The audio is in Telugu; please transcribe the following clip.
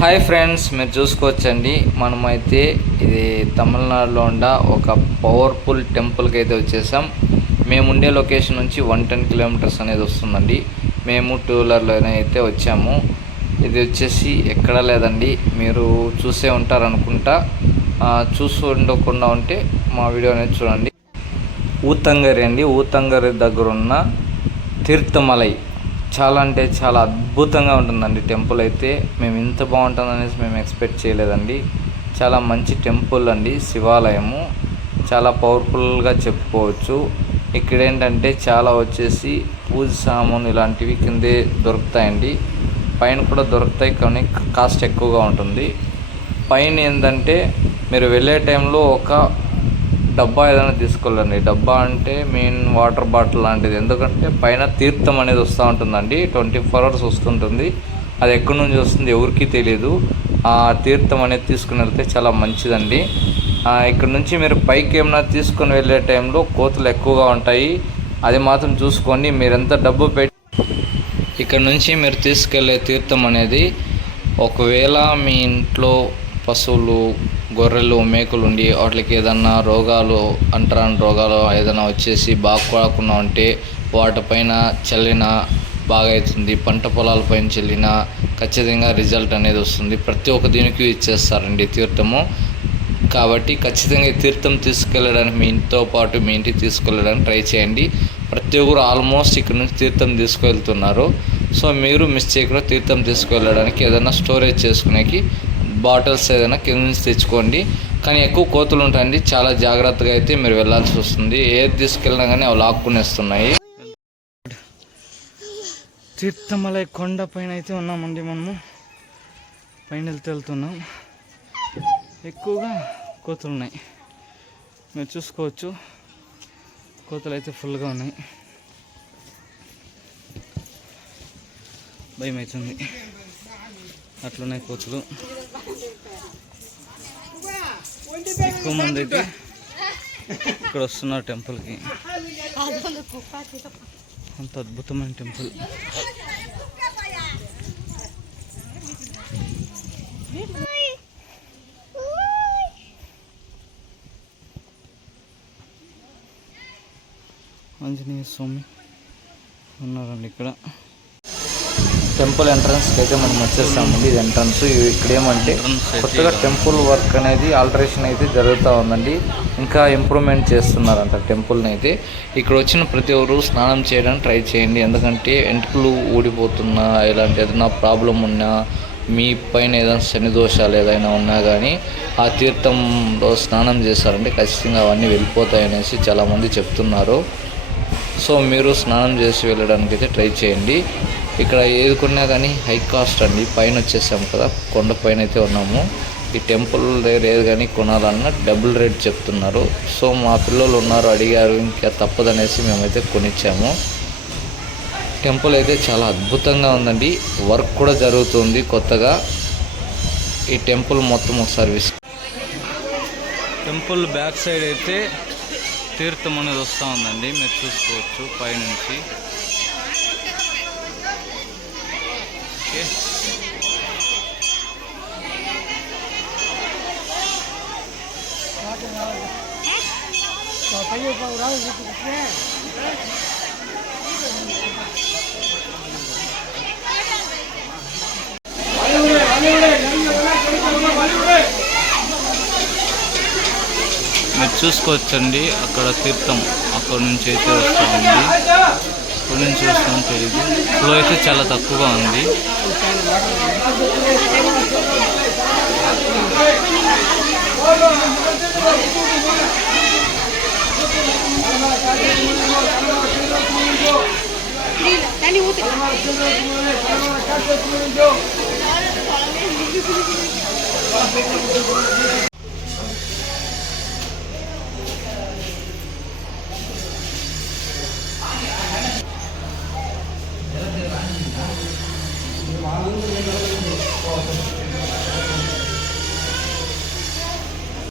హాయ్ ఫ్రెండ్స్ మీరు చూసుకోవచ్చండి. మనమైతే ఇది తమిళనాడులో ఉండ ఒక పవర్ఫుల్ టెంపుల్కి అయితే వచ్చేసాం. మేము ఉండే లొకేషన్ నుంచి వన్ టెన్ కిలోమీటర్స్ అనేది వస్తుందండి. మేము టూ వీలర్లోనే అయితే వచ్చాము. ఇది వచ్చేసి ఎక్కడా లేదండి. మీరు చూసే ఉంటారనుకుంటా. చూసి ఉండకుండా ఉంటే మా వీడియో అనేది చూడండి. ఊతంగరి అండి ఊతంగరి దగ్గర ఉన్న తీర్థమలై చాలా అంటే చాలా అద్భుతంగా ఉంటుందండి టెంపుల్ అయితే. మేము ఇంత బాగుంటుంది అనేసి మేము ఎక్స్పెక్ట్ చేయలేదండి. చాలా మంచి టెంపుల్ అండి శివాలయము. చాలా పవర్ఫుల్గా చెప్పుకోవచ్చు. ఇక్కడ ఏంటంటే చాలా వచ్చేసి పూజ సామాను ఇలాంటివి కిందే దొరుకుతాయండి. పైన కూడా దొరుకుతాయి కానీ కాస్ట్ ఎక్కువగా ఉంటుంది. పైన ఏంటంటే మీరు వెళ్ళే టైంలో ఒక డబ్బా ఏదైనా తీసుకెళ్ళండి డబ్బా అంటే మెయిన్ వాటర్ బాటిల్ లాంటిది. ఎందుకంటే పైన తీర్థం అనేది వస్తూ ఉంటుందండి. ట్వంటీ ఫోర్ అవర్స్ వస్తుంటుంది. అది ఎక్కడి నుంచి వస్తుంది ఎవరికి తెలియదు ఆ తీర్థం అనేది తీసుకుని వెళ్తే చాలా మంచిదండి. ఇక్కడ నుంచి మీరు పైకి ఏమైనా తీసుకొని వెళ్ళే టైంలో కోతులు ఎక్కువగా ఉంటాయి. అది మాత్రం చూసుకోండి. మీరు ఎంత డబ్బు పెట్టి ఇక్కడ నుంచి మీరు తీసుకెళ్ళే తీర్థం అనేది ఒకవేళ మీ ఇంట్లో పశువులు గొర్రెలు మేకలు ఉండి వాటికి ఏదన్నా రోగాలు అంటరాని రోగాలు ఏదైనా వచ్చేసి బాగుపడకుండా ఉంటే వాటిపైన చల్లిన బాగా అవుతుంది పంట పొలాలపైన చల్లిన ఖచ్చితంగా రిజల్ట్ అనేది వస్తుంది. ప్రతి ఒక్క దీనికి ఇచ్చేస్తారండి తీర్థము. కాబట్టి ఖచ్చితంగా తీర్థం తీసుకెళ్ళడానికి మీ ఇంటితో పాటు మీ ఇంటికి తీసుకెళ్ళడానికి ట్రై చేయండి. ప్రతి ఒక్కరు ఆల్మోస్ట్ ఇక్కడ నుంచి తీర్థం తీసుకువెళ్తున్నారు సో మీరు మిస్ చేయకుండా తీర్థం తీసుకువెళ్ళడానికి ఏదైనా స్టోరేజ్ చేసుకునేకి బాటిల్స్ ఏదైనా కింద నుంచి తెచ్చుకోండి. కానీ ఎక్కువ కోతులు ఉంటాయండి. చాలా జాగ్రత్తగా అయితే మీరు వెళ్ళాల్సి వస్తుంది. ఏది తీసుకెళ్ళినా కానీ అవి లాక్కునేస్తున్నాయి. తీర్థమలై కొండ పైన అయితే ఉన్నామండి మనము. పైన వెళ్తే వెళ్తున్నాం. ఎక్కువగా కోతులు ఉన్నాయి. మీరు చూసుకోవచ్చు. కోతులు అయితే ఫుల్గా ఉన్నాయి. భయం అవుతుంది అట్లున్నాయి కోతులు. ఎక్కువ మంది అయితే ఇక్కడ వస్తున్నారు టెంపుల్కి అంత అద్భుతమైన టెంపుల్ ఆంజనేయ స్వామి ఉన్నారండి ఇక్కడ. టెంపుల్ ఎంట్రన్స్కి అయితే మనం వచ్చేస్తామండి ఇది ఎంట్రన్స్. ఇక్కడ ఏమంటే కొత్తగా టెంపుల్ వర్క్ అనేది ఆల్టరేషన్ అయితే జరుగుతూ ఉందండి. ఇంకా ఇంప్రూవ్మెంట్ చేస్తున్నారంట టెంపుల్ని అయితే. ఇక్కడ వచ్చిన ప్రతి ఒక్కరు స్నానం చేయడానికి ట్రై చేయండి. ఎందుకంటే ఎంటుకలు ఊడిపోతున్నా ఇలాంటి ఏదైనా ప్రాబ్లం ఉన్నా మీ పైన ఏదైనా శని దోషాలు ఏదైనా ఉన్నా కానీ ఆ తీర్థంలో స్నానం చేశారంటే ఖచ్చితంగా అవన్నీ వెళ్ళిపోతాయి అనేసి చాలామంది చెప్తున్నారు. సో మీరు స్నానం చేసి వెళ్ళడానికి అయితే ట్రై చేయండి. ఇక్కడ ఏది కొన్నా కానీ హై కాస్ట్ అండి. పైన వచ్చేసాము కదా కొండ పైన అయితే ఉన్నాము. ఈ టెంపుల్ దగ్గర ఏది కానీ కొనాలన్నా డబుల్ రేట్ చెప్తున్నారు. సో మా పిల్లలు ఉన్నారు అడిగారు ఇంకా తప్పదనేసి మేమైతే కొనిచ్చాము. టెంపుల్ అయితే చాలా అద్భుతంగా ఉందండి. వర్క్ కూడా జరుగుతుంది కొత్తగా. ఈ టెంపుల్ మొత్తం ఒకసారి విస్ టెంపుల్ బ్యాక్ సైడ్ అయితే తీర్థం అనేది వస్తూ ఉందండి. మీరు చూసుకోవచ్చు పైనుంచి. ఓకే. మీరు చూసుకోవచ్చండి అక్కడ తీర్థం అక్కడ నుంచి అయితే వస్తుంది ఉంది అక్కడ నుంచి వస్తుందో తెలియదు ఫ్లో అయితే చాలా తక్కువగా ఉంది Dani, útil. വാങ്ങുന്നില്ലെന്നുള്ളത്